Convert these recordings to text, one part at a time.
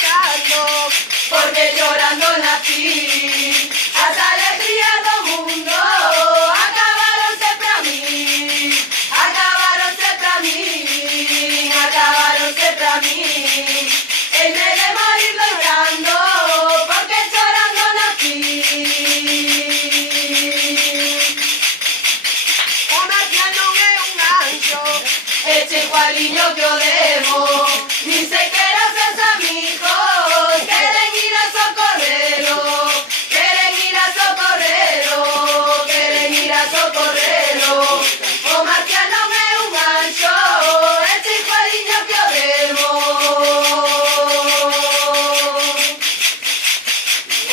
cantando, porque llorando nací. Las alegrías del mundo acabaronse para mí, acabaronse para mí, acabaronse para mí. En vez de morir llorando, porque llorando nací. o marciano é un ancho, Eche cualiño que o demo, ni se quiera ser amigos, quieren ir a socorrerlo, quieren ir a socorrerlo, quieren ir a socorrerlo. O marciano me un gancho, eche cualiño que o demo.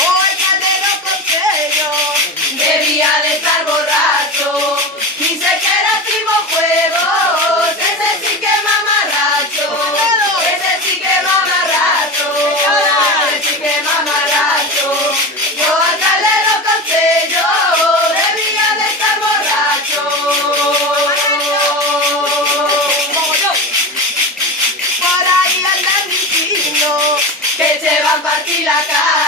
o el caldero concello, Debía de estar borracho, ni se quiera primo juegos, ese sí que mamarracho, ese sí que mamarracho, ese sí que mamarracho. Yo al calero concello, debía de estar borracho. por ahí andan diciendo Que te van a partir la cara.